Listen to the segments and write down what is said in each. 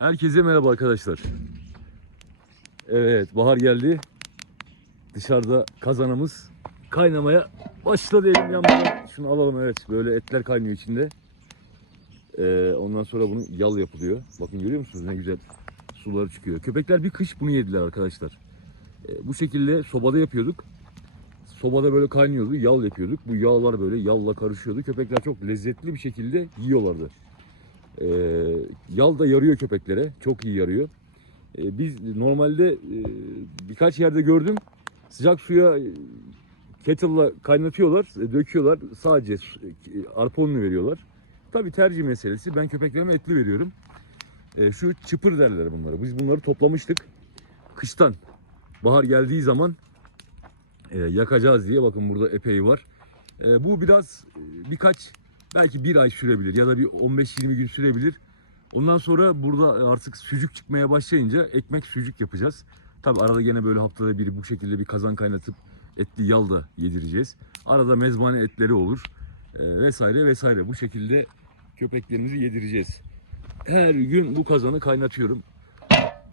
Herkese merhaba arkadaşlar. Evet bahar geldi. Dışarıda kazanımız kaynamaya başladı elim yanmadan. Şunu alalım evet böyle etler kaynıyor içinde. Ee, ondan sonra bunun yal yapılıyor. Bakın görüyor musunuz ne güzel suları çıkıyor. Köpekler bir kış bunu yediler arkadaşlar. Ee, bu şekilde sobada yapıyorduk. Sobada böyle kaynıyordu, yal yapıyorduk. Bu yağlar böyle yalla karışıyordu. Köpekler çok lezzetli bir şekilde yiyorlardı. Ee, yal da yarıyor köpeklere. Çok iyi yarıyor. Ee, biz normalde e, birkaç yerde gördüm. Sıcak suya e, kettle'la kaynatıyorlar, e, döküyorlar. Sadece e, arpa ununu veriyorlar. Tabii tercih meselesi. Ben köpeklerime etli veriyorum. E, şu çıpır derler bunları. Biz bunları toplamıştık. Kıştan. Bahar geldiği zaman e, yakacağız diye. Bakın burada epey var. E, bu biraz e, birkaç belki bir ay sürebilir ya da bir 15-20 gün sürebilir. Ondan sonra burada artık sucuk çıkmaya başlayınca ekmek sucuk yapacağız. Tabi arada gene böyle haftada bir bu şekilde bir kazan kaynatıp etli yal da yedireceğiz. Arada mezbane etleri olur e, vesaire vesaire. Bu şekilde köpeklerimizi yedireceğiz. Her gün bu kazanı kaynatıyorum.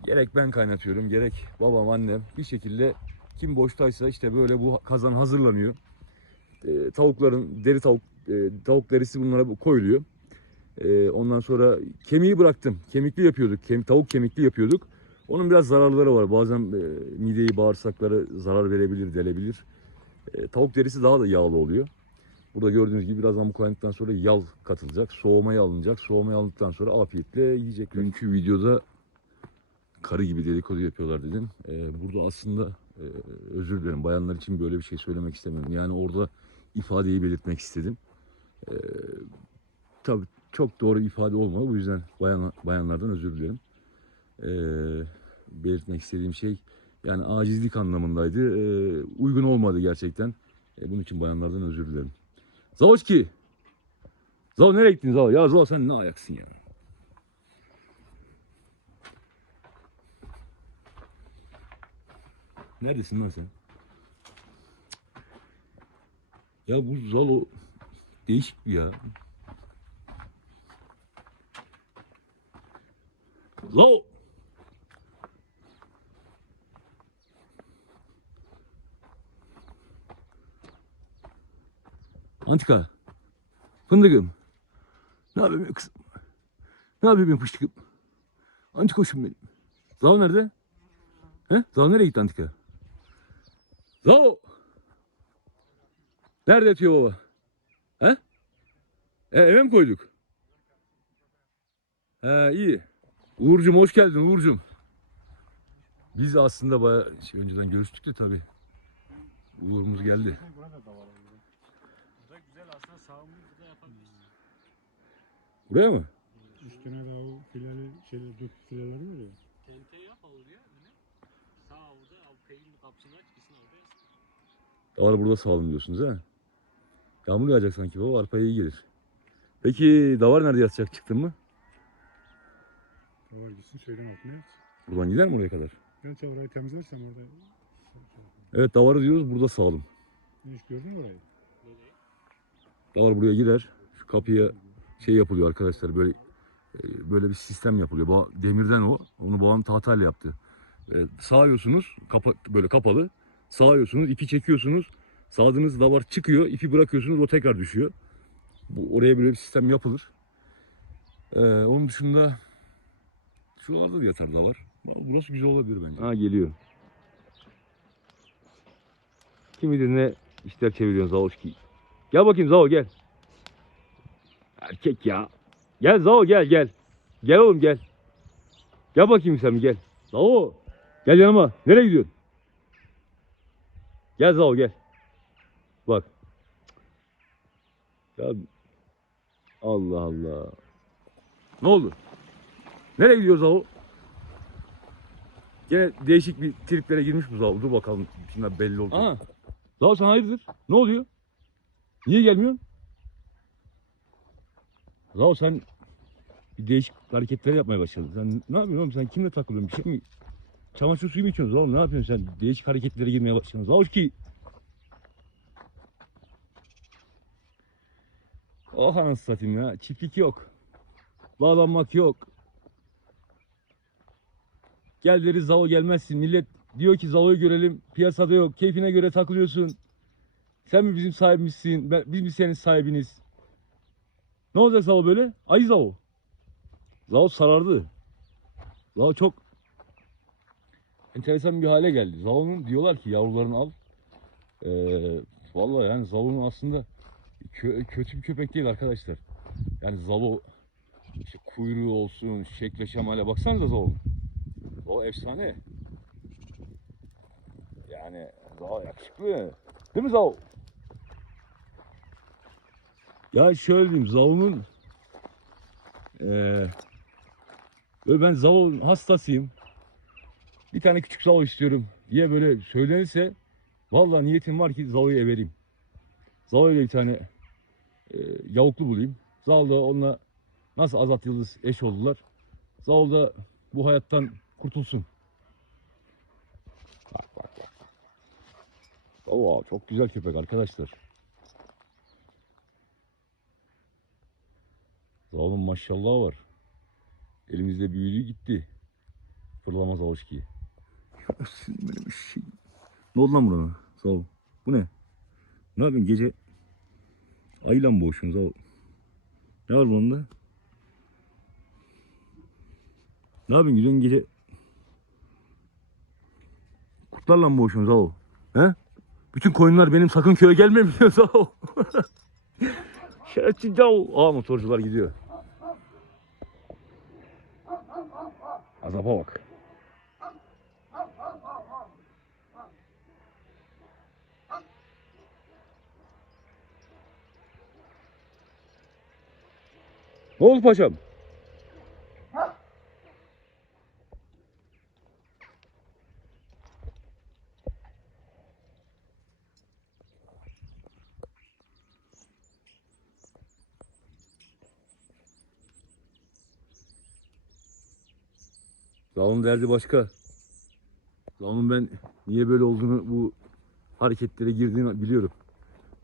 Gerek ben kaynatıyorum gerek babam annem bir şekilde kim boştaysa işte böyle bu kazan hazırlanıyor. E, tavukların deri tavuk tavuk derisi bunlara koyuluyor. E, ondan sonra kemiği bıraktım. Kemikli yapıyorduk. Kem, tavuk kemikli yapıyorduk. Onun biraz zararları var. Bazen e, mideyi, bağırsakları zarar verebilir, delebilir. E, tavuk derisi daha da yağlı oluyor. Burada gördüğünüz gibi birazdan bu kaynadıktan sonra yal katılacak. Soğumaya alınacak. Soğumaya alındıktan sonra afiyetle yiyecekler. Dünkü videoda karı gibi dedikodu yapıyorlar dedim. E, burada aslında e, özür dilerim. Bayanlar için böyle bir şey söylemek istemiyorum. Yani orada ifadeyi belirtmek istedim. E, tabii çok doğru ifade olmadı. Bu yüzden bayan, bayanlardan özür dilerim. E, belirtmek istediğim şey yani acizlik anlamındaydı. E, uygun olmadı gerçekten. E, bunun için bayanlardan özür dilerim. Zavoçki! Zav nereye gittin Zav? Ya Zav sen ne ayaksın ya? Neredesin lan sen? Ya bu Zalo değişik ya. Zalo! Antika. Fındıkım. Ne yapayım ya kızım? Ne yapayım ya fıştıkım? Antikoşum benim. Zalo nerede? He? Zalo nereye gitti Antika? Zalo! Nerede yatıyor baba? E, eve mi koyduk? He iyi. Uğur'cum hoş geldin Uğur'cum. Biz aslında bayağı şey, önceden görüştük de tabii. Uğur'umuz geldi. Burada da var. Burada güzel aslında sağımı burada yapabiliriz. Buraya mı? Üstüne de o fileli şeyler dök fileleri var ya. Tente yap oraya öne. Sağ orada al peyin kapısını aç gitsin orada yazsın. Davar burada sağlam diyorsunuz ha? Yağmur yağacak sanki baba arpaya iyi gelir. Peki davar nerede yatacak çıktın mı? Davar gitsin şeyden altına. Buradan gider mi oraya kadar? Gerçi orayı temizlersem orada Evet davarı diyoruz burada sağlam. iş gördün mü orayı? Davar buraya girer. Şu kapıya şey yapılıyor arkadaşlar böyle e, böyle bir sistem yapılıyor. Demirden o. Onu babam tahtayla yaptı. E, sağıyorsunuz kapa, böyle kapalı. Sağıyorsunuz ipi çekiyorsunuz. Sağdığınız davar çıkıyor. ipi bırakıyorsunuz o tekrar düşüyor. Bu, oraya böyle bir sistem yapılır. E, onun dışında şuralarda da yatar davar. Burası güzel olabilir bence. Ha geliyor. Kim bilir ne işler çeviriyorsun Zavoşki. Gel bakayım Zavo gel. Erkek ya. Gel Zavo gel gel. Gel oğlum gel. Gel bakayım sen gel. Zavo. Gel yanıma. Nereye gidiyorsun? Gel Zavo gel. Bak. Ya Allah Allah. Ne oldu? Nereye gidiyor Zavo? Gene değişik bir triplere girmiş bu Zavo. Dur bakalım. Şimdi belli oldu. Aha. Zavo sen hayırdır? Ne oluyor? Niye gelmiyorsun? Zao sen bir değişik hareketler yapmaya başladın. Sen ne yapıyorsun oğlum? Sen kimle takılıyorsun? Bir şey mi? Çamaşır suyu mu içiyorsun Zao? Ne yapıyorsun sen? Değişik hareketlere girmeye başladın. Zao ki. Oh anasını satayım ya. Çiftlik yok. Bağlanmak yok. Gel deriz Zalo gelmezsin. Millet diyor ki Zalo'yu görelim. Piyasada yok. Keyfine göre takılıyorsun. Sen mi bizim sahibimizsin? Ben- Biz mi senin sahibiniz? Ne olacak Zalo böyle? Ayı Zalo. Zalo sarardı. Zalo çok enteresan bir hale geldi. Zalo'nun diyorlar ki yavrularını al. Ee, vallahi yani Zalo'nun aslında kö- kötü bir köpek değil arkadaşlar. Yani Zalo işte kuyruğu olsun, şekle şemale baksanıza Zalo. O efsane. Yani Zalo yakışıklı. Değil mi Zalo? Ya şöyle diyeyim Zalo'nun böyle ben Zalo hastasıyım. Bir tane küçük Zalo istiyorum diye böyle söylenirse vallahi niyetim var ki Zalo'yu evereyim. Zalo ile bir tane e, yavuklu bulayım. Zal da onunla nasıl Azat Yıldız eş oldular. Zal da bu hayattan kurtulsun. Bak bak bak. Oo, çok güzel köpek arkadaşlar. Zal'ın maşallahı var. Elimizde büyüdü gitti. Fırlamaz Alışki. Böyle bir şey. Ne oldu lan burana? Sağ ol. Bu ne? Ne yapıyorsun gece? Ayıyla mı boğuşuyorsun Sağ ol. Ne var bunda? Ne yapıyorsun gidiyorsun gece? Kurtlarla mı boğuşuyorsun Sağ ol? He? Bütün koyunlar benim sakın köye gelme Sağ ol. Şerefsiz ol. Aa motorcular gidiyor. Azapa bak. Ne oldu paşam? Zal'ın derdi başka. Zal'ın ben niye böyle olduğunu bu hareketlere girdiğini biliyorum.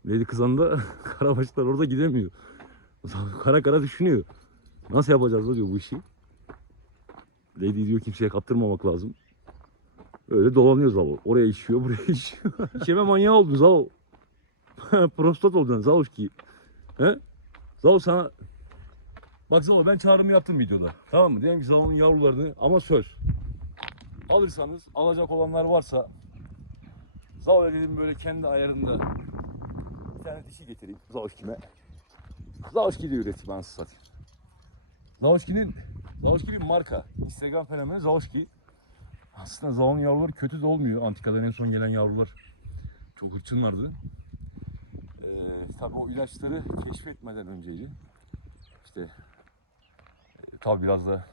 Lady kızan da Karabaşlar orada gidemiyor. Kara kara düşünüyor. Nasıl yapacağız diyor bu işi. Lady diyor kimseye kaptırmamak lazım. Öyle dolanıyor Zalo. Oraya işiyor, buraya işiyor. İşeme manyağı oldun Zalo. Prostat oldun Zalo ki. He? Zalo sana... Bak Zalo ben çağrımı yaptım videoda. Tamam mı? Dedim ki Zalo'nun yavrularını ama söz. Alırsanız alacak olanlar varsa Zalo'ya dedim böyle kendi ayarında bir tane dişi getireyim Zalo kime. Zawski de üretim anasını satayım. Zawski'nin Zawski bir marka. Instagram fenomeni Zawski. Aslında Zaw'ın yavruları kötü de olmuyor. Antikadan en son gelen yavrular çok hırçınlardı. Ee, tabii o ilaçları keşfetmeden önceydi. İşte e, tabii biraz da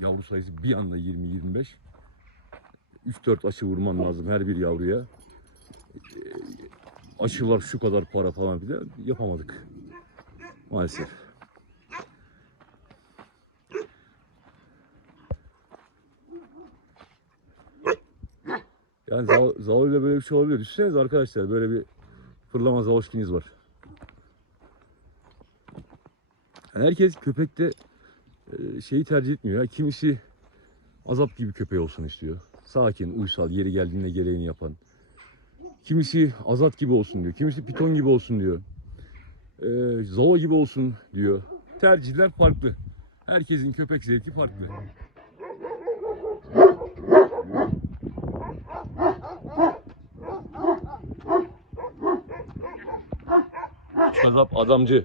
yavru sayısı bir anda 20-25. 3-4 aşı vurman lazım her bir yavruya. Ee, aşılar şu kadar para falan filan yapamadık. Maalesef. Yani Zav- Zavoli'de böyle bir şey olabilir. Düşünsenize arkadaşlar böyle bir fırlama zavoşkiniz var. Yani herkes köpekte e, şeyi tercih etmiyor. Kimisi azap gibi köpeği olsun istiyor. Sakin, uysal, yeri geldiğinde gereğini yapan. Kimisi azat gibi olsun diyor. Kimisi piton gibi olsun diyor e, Zolo gibi olsun diyor. Tercihler farklı. Herkesin köpek zevki farklı. Şazap adamcı.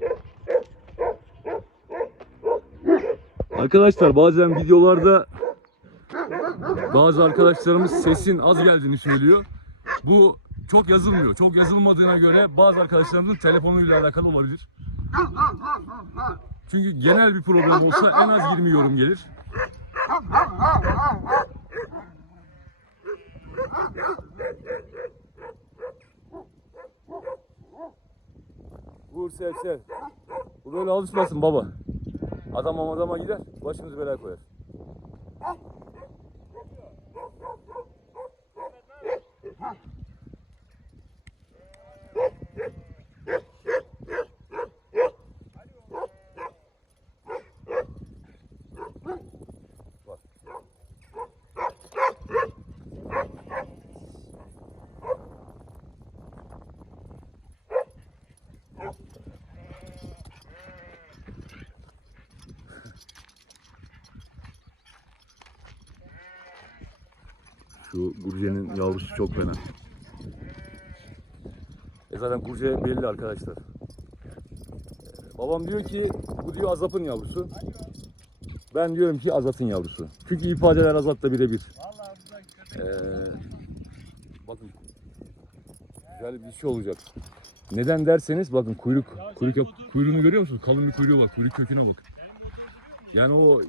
Arkadaşlar bazen videolarda bazı arkadaşlarımız sesin az geldiğini söylüyor. Bu çok yazılmıyor. Çok yazılmadığına göre bazı arkadaşlarımızın telefonuyla alakalı olabilir. Çünkü genel bir problem olsa en az 20 yorum gelir. Vur sev sev. Bu böyle alışmasın baba. Adam adama gider, başımızı belaya koyar. Şu Gurce'nin yavrusu çok fena. E zaten Gurce belli arkadaşlar. Ee, babam diyor ki bu diyor Azap'ın yavrusu. Ben diyorum ki Azat'ın yavrusu. Çünkü ifadeler Azat'la birebir. Ee, bakın güzel bir şey olacak. Neden derseniz bakın kuyruk kuyruk kuyruğunu görüyor musunuz? Kalın bir kuyruğu var. Kuyruk köküne bak. Yani o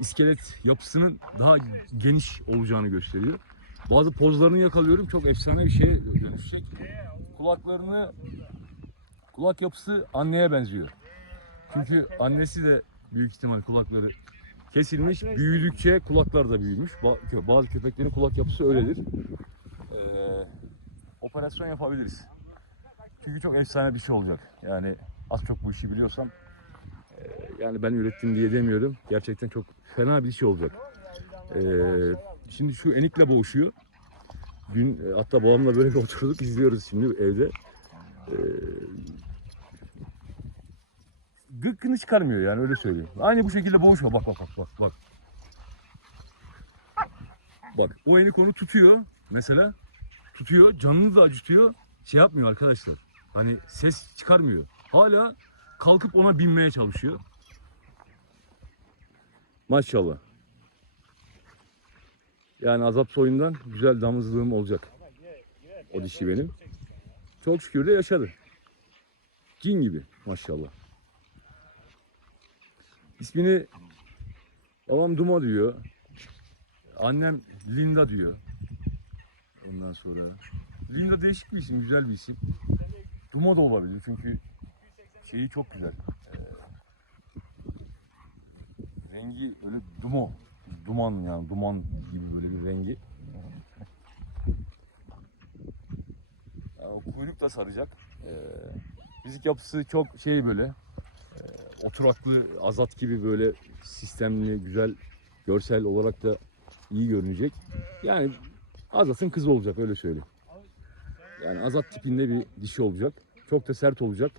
iskelet yapısının daha geniş olacağını gösteriyor. Bazı pozlarını yakalıyorum. Çok efsane bir şeye dönüşecek. Kulaklarını kulak yapısı anneye benziyor. Çünkü annesi de büyük ihtimal kulakları kesilmiş. Büyüdükçe kulaklar da büyümüş. Ba- Bazı köpeklerin kulak yapısı öyledir. Ee, operasyon yapabiliriz. Çünkü çok efsane bir şey olacak. Yani az çok bu işi biliyorsam yani ben ürettim diye demiyorum. Gerçekten çok fena bir şey olacak. Ee, şimdi şu enikle boğuşuyor. Dün e, hatta babamla böyle oturduk izliyoruz şimdi evde. Ee, gıkkını çıkarmıyor yani öyle söyleyeyim. Aynı bu şekilde boğuşuyor. Bak bak bak bak bak. Bak o enik onu tutuyor mesela. Tutuyor canını da acıtıyor. Şey yapmıyor arkadaşlar. Hani ses çıkarmıyor. Hala kalkıp ona binmeye çalışıyor. Maşallah. Yani azap soyundan güzel damızlığım olacak. O dişi benim. Çok şükür de yaşadı. Cin gibi maşallah. İsmini babam Duma diyor. Annem Linda diyor. Ondan sonra Linda değişik bir isim, güzel bir isim. Duma da olabilir çünkü şeyi çok güzel. Ee, rengi böyle dumo, duman yani duman gibi böyle bir rengi. Yani kuyruk da saracak. Ee, fizik yapısı çok şey böyle e, oturaklı azat gibi böyle sistemli, güzel görsel olarak da iyi görünecek. Yani Azat'ın kızı olacak öyle söyleyeyim. Yani Azat tipinde bir dişi olacak. Çok da sert olacak.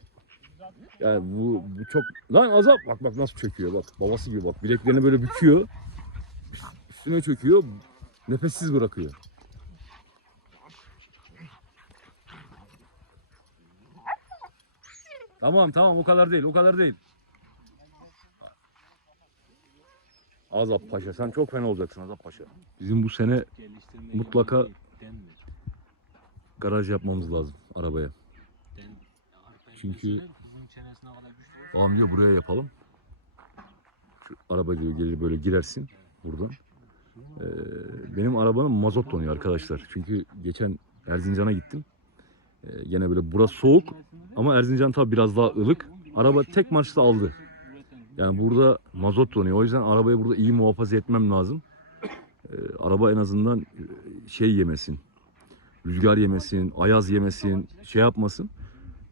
Yani bu, bu çok... Lan Azat bak bak nasıl çöküyor bak. Babası gibi bak. Bileklerini böyle büküyor. Üstüne çöküyor. Nefessiz bırakıyor. Tamam tamam o kadar değil o kadar değil. Azap Paşa sen çok fena olacaksın Azap Paşa. Bizim bu sene Mutlaka- garaj yapmamız lazım arabaya. Çünkü- çenesine kadar güçlü olsa Babam diyor buraya yapalım. Şu araba diyor gelir böyle girersin buradan. Ee, benim arabanın mazot donuyor arkadaşlar. Çünkü geçen Erzincan'a gittim. Ee, gene böyle burası soğuk ama Erzincan tabi biraz daha ılık. Araba tek marşta aldı. Yani burada mazot donuyor. O yüzden arabayı burada iyi muhafaza etmem lazım. Ee, araba en azından e, şey yemesin. Rüzgar yemesin, ayaz yemesin, şey yapmasın.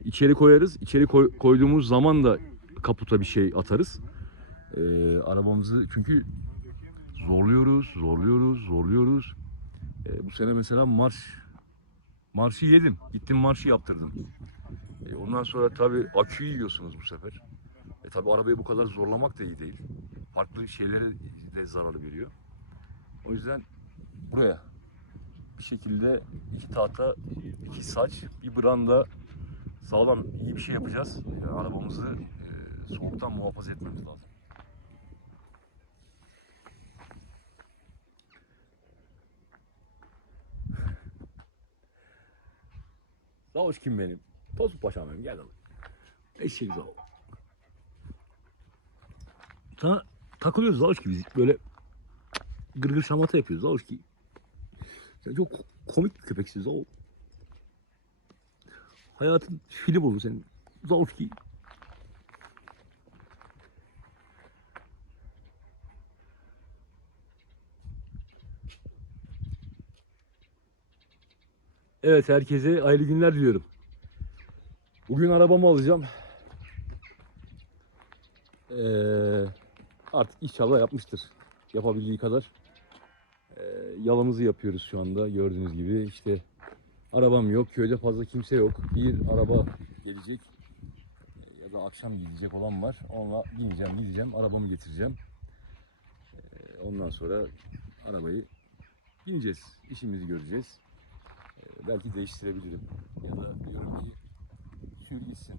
İçeri koyarız. İçeri koy- koyduğumuz zaman da kaputa bir şey atarız. Ee, arabamızı çünkü zorluyoruz, zorluyoruz, zorluyoruz. Ee, bu sene mesela marş marşı yedim. Gittim marşı yaptırdım. Ee, ondan sonra tabii aküyü yiyorsunuz bu sefer. E tabii arabayı bu kadar zorlamak da iyi değil. Farklı şeylere de zarar veriyor. O yüzden buraya bir şekilde iki tahta, iki saç, bir branda sağlam iyi bir şey yapacağız. Yani arabamızı e, soğuktan muhafaza etmemiz lazım. Zavuş kim benim? Tosun paşam benim gel oğlum. Eşek zavuş. Sana takılıyoruz Zavuş gibi böyle gırgır şamata yapıyoruz Zavuş gibi. Sen çok komik bir köpeksin Zavuş. Hayatın film olur senin. Zavuş gibi. Evet herkese hayırlı günler diliyorum. Bugün arabamı alacağım. Ee, artık inşallah yapmıştır. Yapabildiği kadar. Ee, yalamızı yapıyoruz şu anda gördüğünüz gibi. İşte arabam yok. Köyde fazla kimse yok. Bir araba gelecek. Ya da akşam gidecek olan var. Onunla bineceğim gideceğim. Arabamı getireceğim. Ee, ondan sonra arabayı bineceğiz, işimizi göreceğiz. Ee, belki değiştirebilirim. Ya da diyorum ki sür gitsin.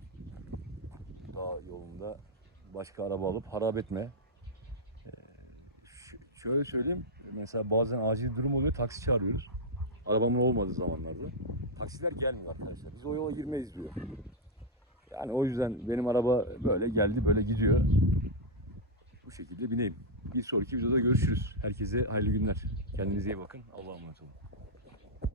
Dağ yolunda başka araba alıp harap etme. Ee, şöyle söyleyeyim. Mesela bazen acil durum oluyor taksi çağırıyoruz. Arabamın olmadığı zamanlarda. Taksiler gelmiyor arkadaşlar. Biz o yola girmeyiz diyor. Yani o yüzden benim araba böyle geldi böyle gidiyor. Bu şekilde bineyim. Bir sonraki videoda görüşürüz. Herkese hayırlı günler. Kendinize iyi bakın. Allah'a emanet olun.